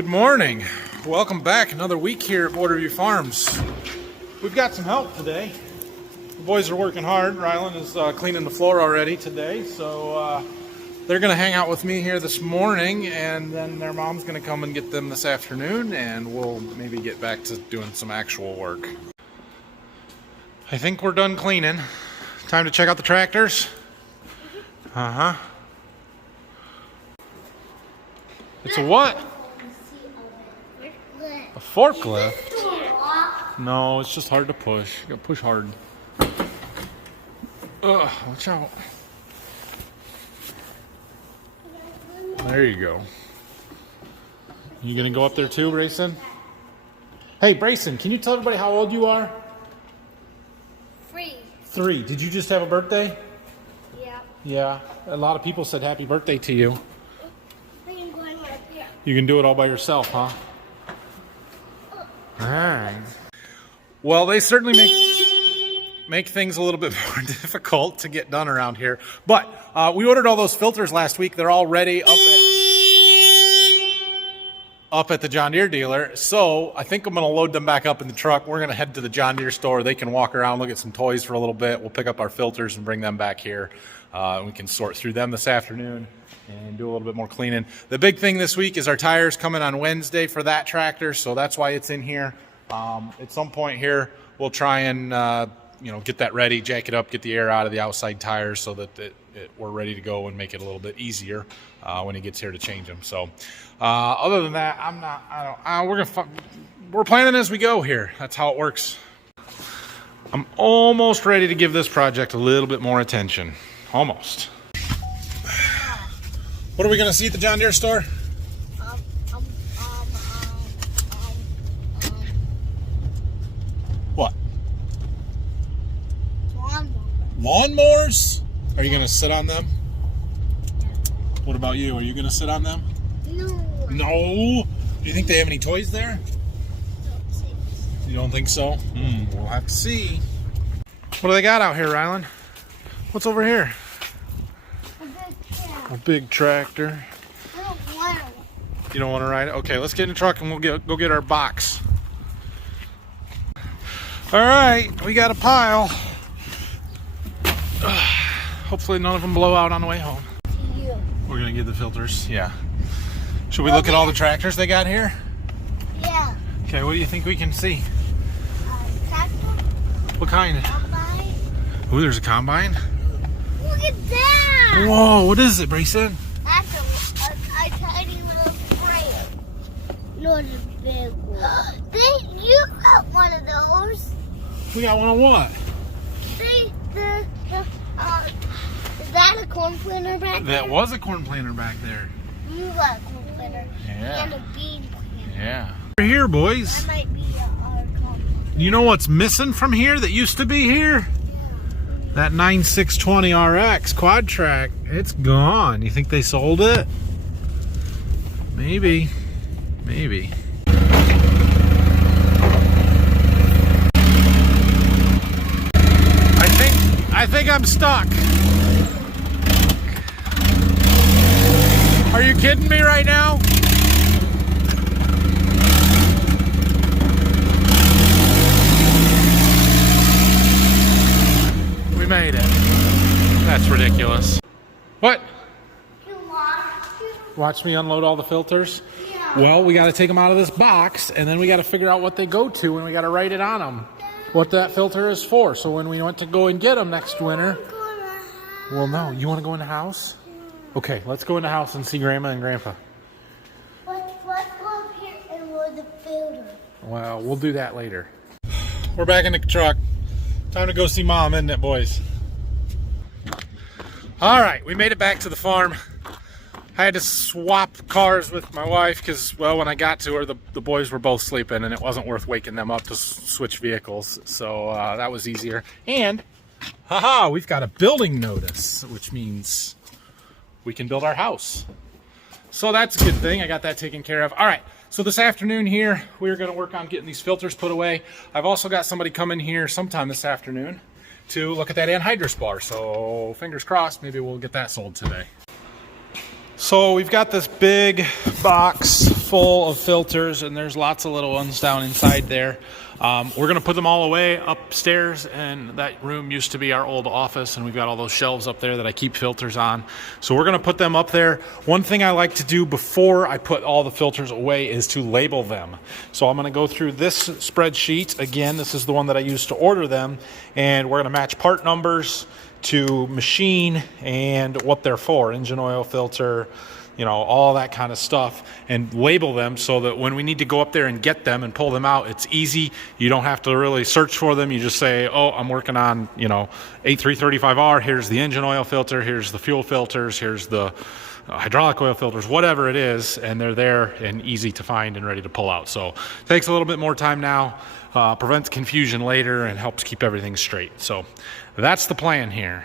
Good morning. Welcome back. Another week here at Borderview Farms. We've got some help today. The boys are working hard. Rylan is cleaning the floor already today, so they're going to hang out with me here this morning, and then their mom's going to come and get them this afternoon, and we'll maybe get back to doing some actual work. I think we're done cleaning. Time to check out the tractors. It's a what? A forklift? No, it's just hard to push. You gotta push hard. Ugh, watch out. There you go. You gonna go up there too, Brayson? Hey, Brayson, can you tell everybody how old you are? 3. 3. Did you just have a birthday? Yeah. Yeah. A lot of people said happy birthday to you. I can go in right here. You can do it all by yourself, huh? Alright. Well, they certainly make things a little bit more difficult to get done around here. But we ordered all those filters last week. They're all ready up at the John Deere dealer. So I think I'm going to load them back up in the truck. We're going to head to the John Deere store. They can walk around, look at some toys for a little bit. We'll pick up our filters and bring them back here. We can sort through them this afternoon and do a little bit more cleaning. The big thing this week is our tires coming on Wednesday for that tractor, so that's why it's in here. At some point here, we'll try and get that ready, jack it up, get the air out of the outside tires so that we're ready to go and make it a little bit easier when he gets here to change them. So other than that, we're planning as we go here. That's how it works. I'm almost ready to give this project a little bit more attention. Almost. What are we going to see at the John Deere store? What? Lawnmowers? Are you going to sit on them? Yeah. What about you? Are you going to sit on them? No. No? Do you think they have any toys there? You don't think so? We'll have to see. What do they got out here, Rylan? What's over here? A big tractor. I don't want it. You don't want to ride it? Okay, let's get in the truck and we'll go get our box. All right, we got a pile. Hopefully none of them blow out on the way home. We're gonna get the filters. Yeah. Should we look at all the tractors they got here? Yeah. Okay, what do you think we can see? Tractor. What kind? Combine. Ooh, there's a combine. Look at that. Whoa, what is it, Brayson? That's a tiny little sprayer. Not a big one. You got one of those. We got one of what? Is that a corn planter back there? That was a corn planter back there. You got a corn planter. Yeah. And a bean planter. Yeah. We're here, boys. That might be our corn planter. You know what's missing from here that used to be here? That 9620 RX quad track. It's gone. You think they sold it? Maybe. Maybe. I think I'm stuck. Are you kidding me right now? We made it. That's ridiculous. What? Watch me unload all the filters? Yeah. Well, we got to take them out of this box, and then we got to figure out what they go to, and we got to write it on them. What that filter is for. So when we want to go and get them next winter. Well, no. You want to go in the house? Okay, let's go in the house and see Grandma and Grandpa. Let's go up here and load the filter. Well, we'll do that later. We're back in the truck. Time to go see Mom, isn't it, boys? All right, we made it back to the farm. I had to swap cars with my wife because, well, when I got to her, the boys were both sleeping and it wasn't worth waking them up to switch vehicles. So that was easier. And, haha, we've got a building notice, which means we can build our house. So that's a good thing. I got that taken care of. All right, so this afternoon here, we're going to work on getting these filters put away. I've also got somebody coming here sometime this afternoon to look at that anhydrous bar. So fingers crossed, maybe we'll get that sold today. So we've got this big box full of filters, and there's lots of little ones down inside there. We're going to put them all away upstairs, and that room used to be our old office, and we've got all those shelves up there that I keep filters on. So we're going to put them up there. One thing I like to do before I put all the filters away is to label them. So I'm going to go through this spreadsheet. Again, this is the one that I used to order them, and we're going to match part numbers to machine and what they're for, engine oil, filter, you know, all that kind of stuff, and label them so that when we need to go up there and get them and pull them out, it's easy. You don't have to really search for them. You just say, oh, I'm working on, you know, 8335R. Here's the engine oil filter. Here's the fuel filters. Here's the hydraulic oil filters, whatever it is, and they're there and easy to find and ready to pull out. So it takes a little bit more time now, prevents confusion later, and helps keep everything straight. So that's the plan here.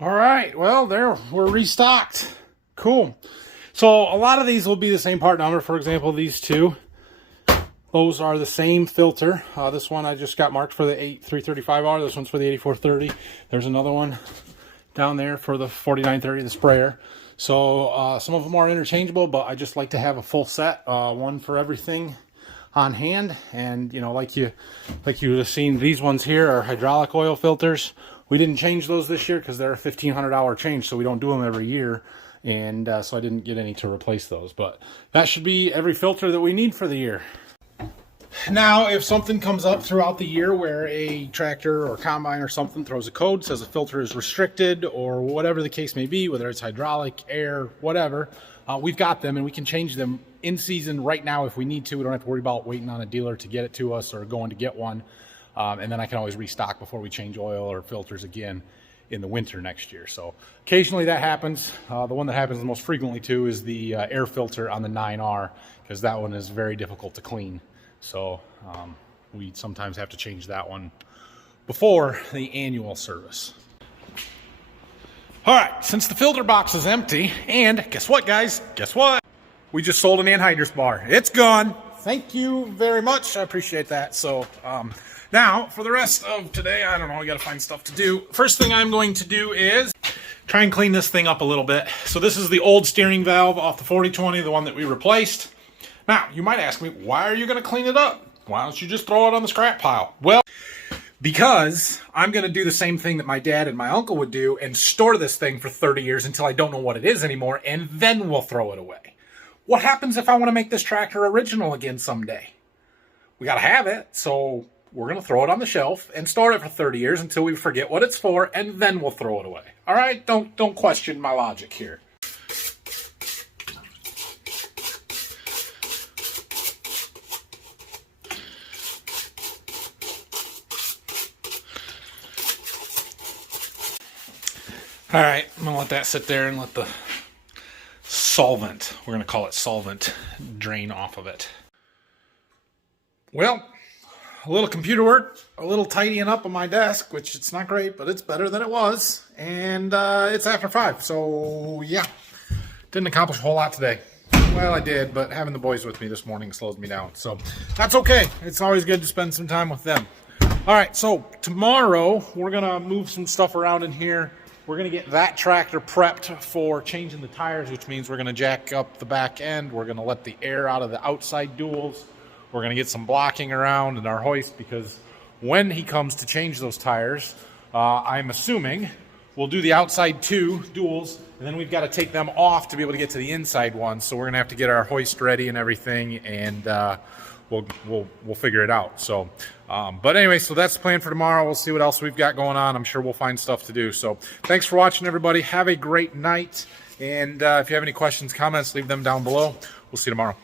All right, well, there, we're restocked. Cool. So a lot of these will be the same part number. For example, these two, those are the same filter. This one I just got marked for the 8335R. This one's for the 8430. There's another one down there for the 4930, the sprayer. So some of them are interchangeable, but I just like to have a full set, one for everything on hand. And you know, like you would have seen, these ones here are hydraulic oil filters. We didn't change those this year because they're a $1,500 change, so we don't do them every year, and so I didn't get any to replace those. But that should be every filter that we need for the year. Now, if something comes up throughout the year where a tractor or combine or something throws a code, says a filter is restricted, or whatever the case may be, whether it's hydraulic, air, whatever, we've got them, and we can change them in season right now if we need to. We don't have to worry about waiting on a dealer to get it to us or going to get one. And then I can always restock before we change oil or filters again in the winter next year. So occasionally that happens. The one that happens the most frequently too is the air filter on the 9R, because that one is very difficult to clean. So we sometimes have to change that one before the annual service. All right, since the filter box is empty, and guess what, guys? Guess what? We just sold an anhydrous bar. It's gone. Thank you very much. I appreciate that. So now, for the rest of today, I don't know, we got to find stuff to do. First thing I'm going to do is try and clean this thing up a little bit. So this is the old steering valve off the 4020, the one that we replaced. Now, you might ask me, why are you going to clean it up? Why don't you just throw it on the scrap pile? Well, because I'm going to do the same thing that my dad and my uncle would do and store this thing for 30 years until I don't know what it is anymore, and then we'll throw it away. What happens if I want to make this tractor original again someday? We got to have it, so we're going to throw it on the shelf and store it for 30 years until we forget what it's for, and then we'll throw it away. All right? Don't question my logic here. All right, I'm going to let that sit there and let the solvent, we're going to call it solvent, drain off of it. Well, a little computer work, a little tidying up on my desk, which it's not great, but it's better than it was. And it's after 5, so yeah, didn't accomplish a whole lot today. Well, I did, but having the boys with me this morning slows me down, so that's okay. It's always good to spend some time with them. All right, so tomorrow we're going to move some stuff around in here. we're going to get that tractor prepped for changing the tires, which means we're going to jack up the back end. We're going to let the air out of the outside duals. We're going to get some blocking around in our hoist, because when he comes to change those tires, I'm assuming we'll do the outside 2 duals, and then we've got to take them off to be able to get to the inside one. So we're going to have to get our hoist ready and everything, and we'll figure it out. So, but anyway, so that's the plan for tomorrow. We'll see what else we've got going on. I'm sure we'll find stuff to do. So thanks for watching, everybody. Have a great night. And if you have any questions, comments, leave them down below. We'll see you tomorrow.